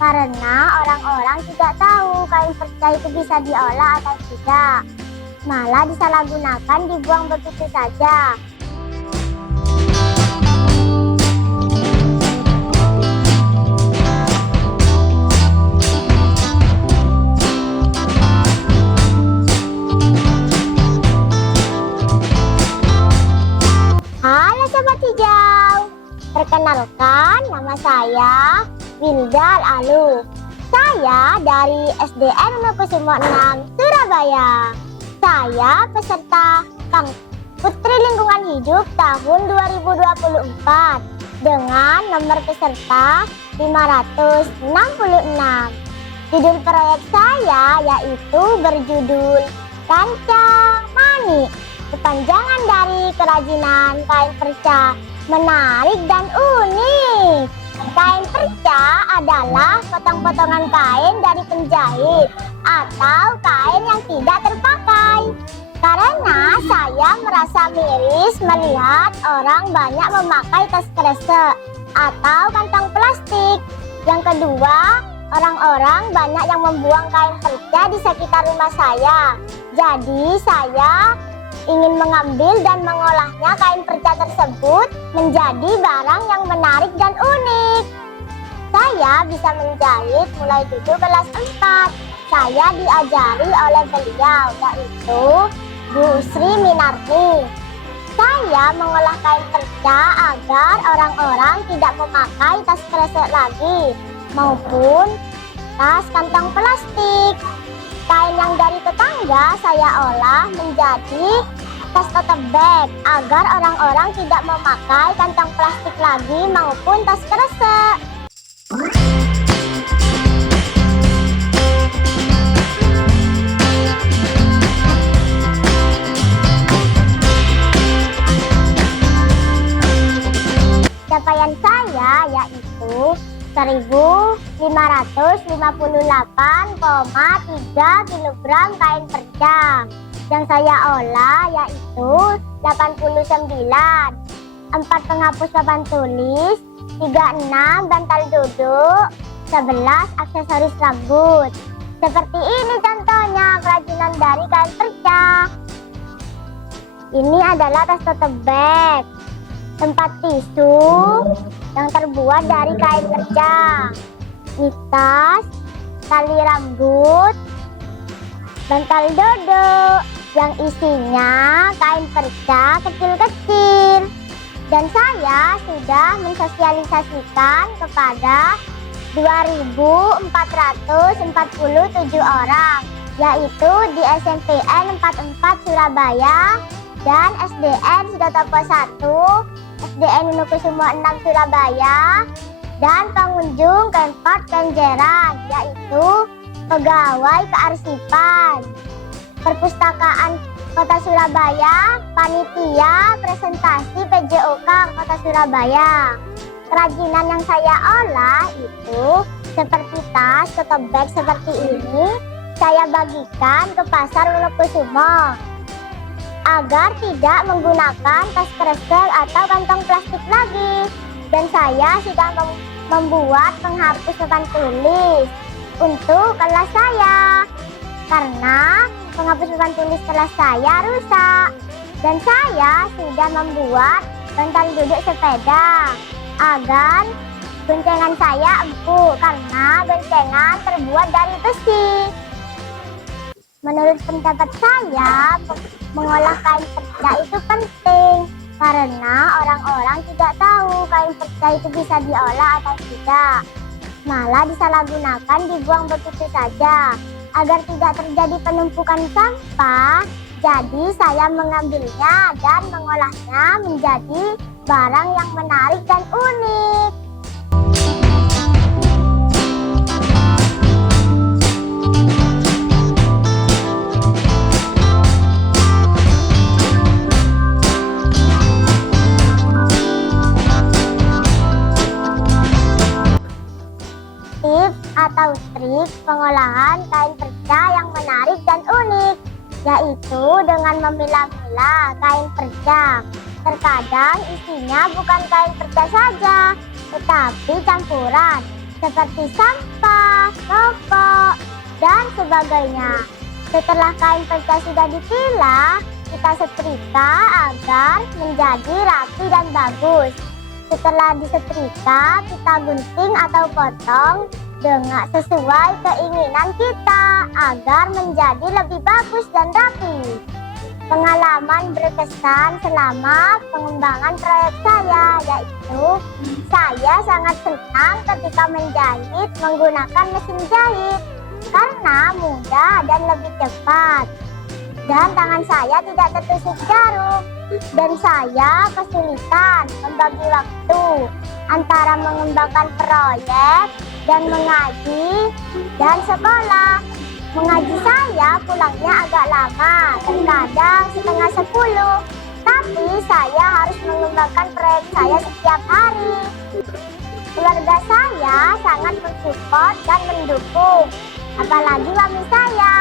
karena orang-orang tidak tahu kain perca itu bisa diolah atau tidak. Malah disalahgunakan, dibuang begitu saja. Halo Sobat Hijau, perkenalkan nama saya Wildal Alu. Saya dari SDN Unokusumo 6 Surabaya. Saya peserta Putri Lingkungan Hidup tahun 2024 dengan nomor peserta 566. Judul proyek saya yaitu berjudul Kancang Manik. Kepanjangan dari kerajinan kain perca menarik dan unik. Kain perca adalah potong-potongan kain dari penjahit atau kain yang tidak terpakai. Karena saya merasa miris melihat orang banyak memakai tas kresek atau kantong plastik. Yang kedua, orang-orang banyak yang membuang kain perca di sekitar rumah saya. Jadi saya ingin mengambil dan mengolahnya kain perca tersebut menjadi barang yang menarik dan unik. Saya bisa menjahit mulai dulu kelas 4. Saya diajari oleh beliau yaitu Bu Sri Minarti. Saya mengolah kain perca agar orang-orang tidak memakai tas kresek lagi maupun tas kantong plastik. Kain yang dari tetangga saya olah menjadi tas tote bag agar orang-orang tidak memakai kantong plastik lagi maupun tas kresek. Capaian saya yaitu 1.558,3 kg kain perca. Yang saya olah yaitu 89, 4 penghapus papan tulis, 36 bantal duduk, 11 aksesoris rambut. Seperti ini contohnya kerajinan dari kain perca. Ini adalah tas tote bag, tempat tisu yang terbuat dari kain perca. Ini tas, tali rambut, bantal dodok yang isinya kain perca kecil-kecil. Dan saya sudah mensosialisasikan kepada 2.447 orang, yaitu di SMPN 44 Surabaya dan SDN Sudotopo 1, SDN Unokusumo 6 Surabaya, dan pengunjung Kempat Kenjeran, yaitu pegawai kearsipan, perpustakaan Kota Surabaya, panitia presentasi PJOK Kota Surabaya. Kerajinan yang saya olah itu seperti tas, tote bag seperti ini, saya bagikan ke pasar Unokusumo agar tidak menggunakan tas kresek atau kantong plastik lagi. Dan saya sudah membuat penghapus papan tulis untuk kelas saya, karena penghapus papan tulis kelas saya rusak. Dan saya sudah membuat bantal duduk sepeda agar goncengan saya empuk, karena goncengan terbuat dari besi. Menurut pendapat saya, mengolah kain perca itu penting karena orang-orang tidak tahu kain perca itu bisa diolah atau tidak. Malah disalahgunakan, dibuang begitu saja. Agar tidak terjadi penumpukan sampah, jadi saya mengambilnya dan mengolahnya menjadi barang yang menarik dan unik. Tips atau trik pengolahan kain perca yang menarik dan unik, yaitu dengan memilah-milah kain perca. Terkadang isinya bukan kain perca saja, tetapi campuran seperti sampah, rokok, dan sebagainya. Setelah kain perca sudah dipilah, kita setrika agar menjadi rapi dan bagus. Setelah disetrika, kita gunting atau potong dengan sesuai keinginan kita agar menjadi lebih bagus dan rapi. Pengalaman berkesan selama pengembangan proyek saya yaitu saya sangat senang ketika menjahit menggunakan mesin jahit karena mudah dan lebih cepat. Dan tangan saya tidak tertusuk jarum dan saya kesulitan membagi waktu antara mengembangkan proyek dan mengaji dan sekolah. Mengaji saya pulangnya agak lama, terkadang setengah 10, tapi saya harus mengembangkan proyek saya setiap hari. Keluarga saya sangat mensupport dan mendukung, apalagi suami saya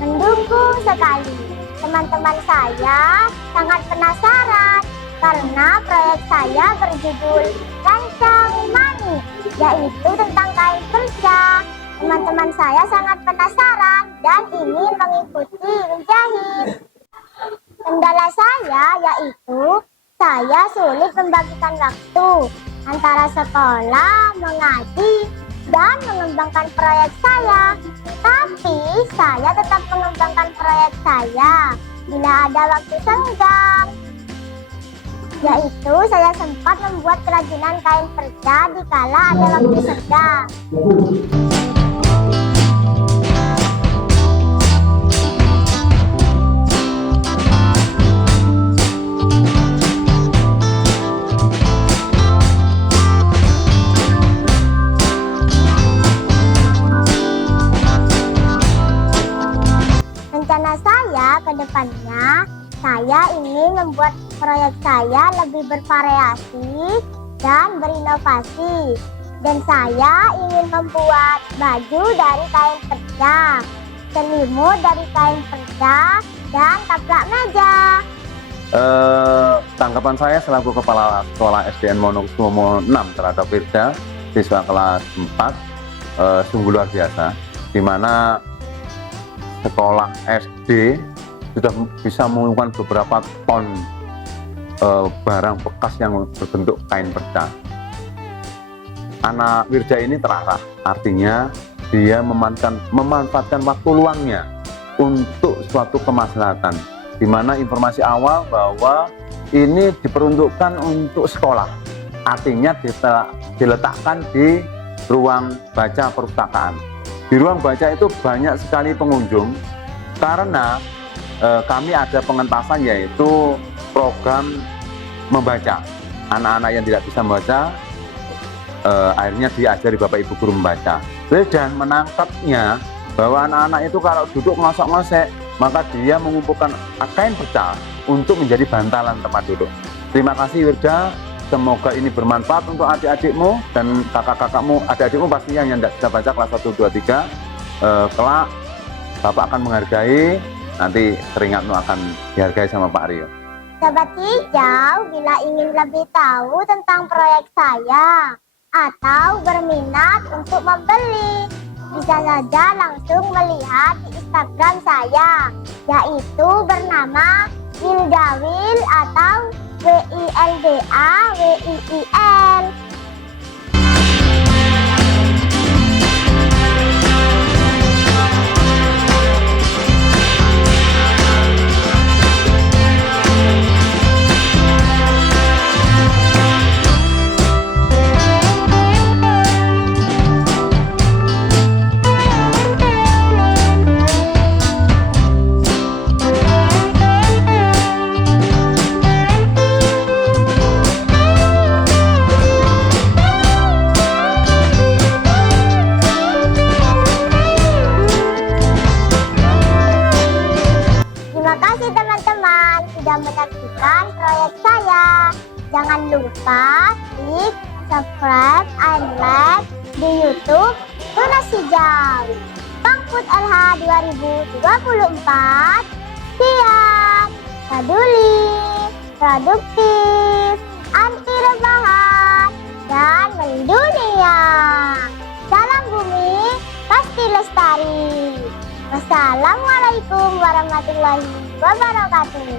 mendukung sekali. Teman-teman saya sangat penasaran karena proyek saya berjudul Rancang Manik, yaitu tentang kain perca. Teman-teman saya sangat penasaran dan ingin mengikuti menjahit. Kendala saya yaitu saya sulit membagikan waktu antara sekolah, mengaji, dan mengembangkan proyek saya. Tapi saya tetap mengembangkan proyek saya bila ada waktu senggang. Yaitu saya sempat membuat kerajinan kain perca dikala ada waktu senggang. Rencana saya ke depannya, saya ingin membuat proyek saya lebih bervariasi dan berinovasi. Dan saya ingin membuat baju dari kain perca, selimut dari kain perca, dan taplak meja. Tanggapan saya selaku Kepala Sekolah SDN Wonokusumo 6 terhadap Firda, siswa kelas 4, sungguh luar biasa, di mana sekolah SD sudah bisa mengumpulkan beberapa ton barang bekas yang berbentuk kain perca. Anak Wirja ini terarah, artinya dia memanfaatkan waktu luangnya untuk suatu kemaslahatan, di mana informasi awal bahwa ini diperuntukkan untuk sekolah, artinya diletakkan di ruang baca perpustakaan. Di ruang baca itu banyak sekali pengunjung karena kami ada pengentasan, yaitu program membaca. Anak-anak yang tidak bisa membaca akhirnya diajari Bapak Ibu guru membaca. Dan menangkapnya bahwa anak-anak itu kalau duduk ngosok-ngosek, maka dia mengumpulkan kain perca untuk menjadi bantalan tempat duduk. Terima kasih Wirda. Semoga ini bermanfaat untuk adik-adikmu dan kakak-kakakmu, adik-adikmu pastinya yang tidak bisa baca kelas 1, 2, 3. Kelak Bapak akan menghargai, nanti teringatmu akan dihargai sama Pak Rio. Sobat Hijau, bila ingin lebih tahu tentang proyek saya atau berminat untuk membeli, bisa saja langsung melihat di Instagram saya, yaitu bernama Wildawil atau WILDAWIIL. Sudah menyaksikan proyek saya. Jangan lupa klik subscribe and like di YouTube Tunas Hijau. Pangput LH 2024. Siap, peduli, produktif, anti rebahan, dan mendunia. Lestari. Wassalamualaikum warahmatullahi wabarakatuh.